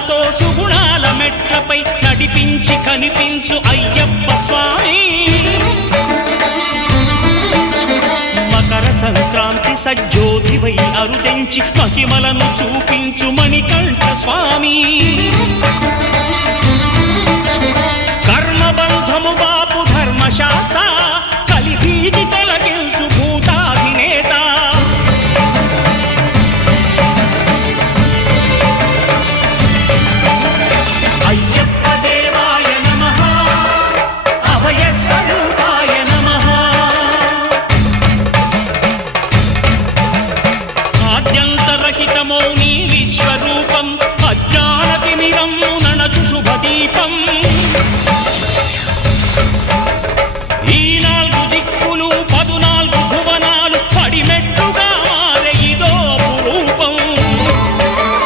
సుగుణాలతో సుగుణాల మెట్లపై నడిపించి కనిపించు అయ్యప్ప స్వామి మకర సంక్రాంతి సజ్జోతివై అరుదెంచి మహిమలను చూపించు మణికంఠ స్వామి